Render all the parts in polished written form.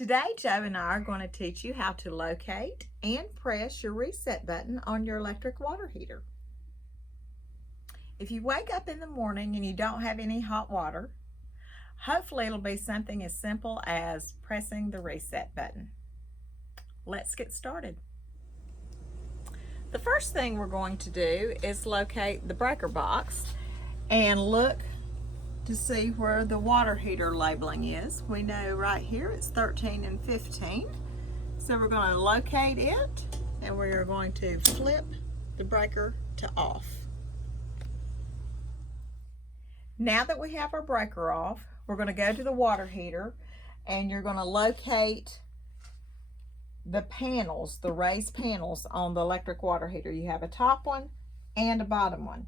Today, Joe and I are going to teach you how to locate and press your reset button on your electric water heater. If you wake up in the morning and you don't have any hot water, hopefully it'll be something as simple as pressing the reset button. Let's get started. The first thing we're going to do is locate the breaker box and look to see where the water heater labeling is. We know right here it's 13 and 15. So we're going to locate it and we are going to flip the breaker to off. Now that we have our breaker off, we're going to go to the water heater and you're going to locate the panels, the raised panels on the electric water heater. You have a top one and a bottom one.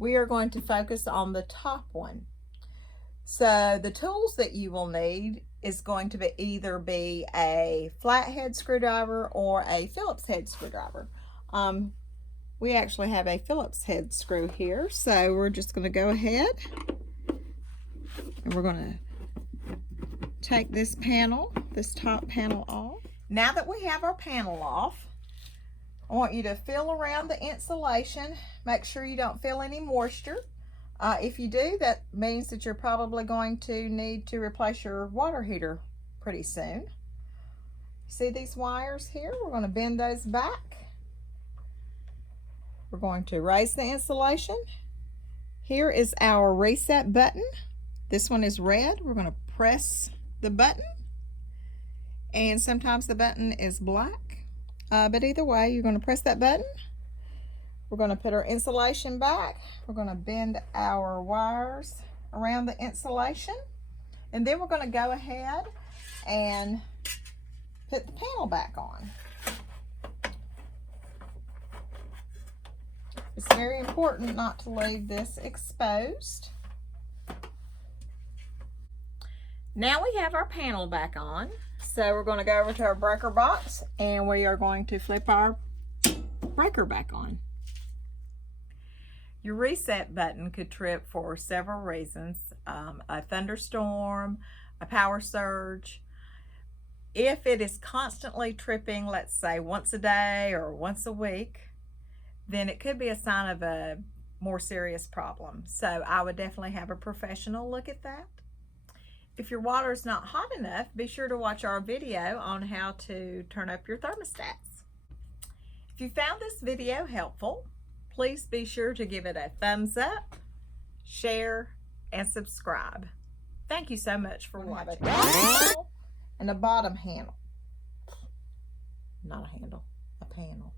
We are going to focus on the top one. So the tools that you will need is going to be either a flathead screwdriver or a Phillips head screwdriver. We actually have a Phillips head screw here, so we're just going to go ahead and we're going to take this panel, this top panel off. Now that we have our panel off, I want you to feel around the insulation. Make sure you don't feel any moisture. If you do, that means that you're probably going to need to replace your water heater pretty soon. See these wires here? We're going to bend those back. We're going to raise the insulation. Here is our reset button. This one is red. We're going to press the button. And sometimes the button is black. But either way, you're going to press that button. We're going to put our insulation back. We're going to bend our wires around the insulation. And then we're going to go ahead and put the panel back on. It's very important not to leave this exposed. Now we have our panel back on. So we're going to go over to our breaker box and we are going to flip our breaker back on. Your reset button could trip for several reasons. A thunderstorm, a power surge. If it is constantly tripping, let's say once a day or once a week, then it could be a sign of a more serious problem. So I would definitely have a professional look at that. If your water is not hot enough, be sure to watch our video on how to turn up your thermostats. If you found this video helpful, please be sure to give it a thumbs up, share, and subscribe. Thank you so much for watching. A top handle and a bottom handle. Not a handle, a panel.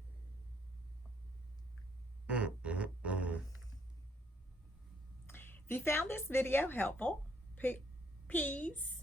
If you found this video helpful, please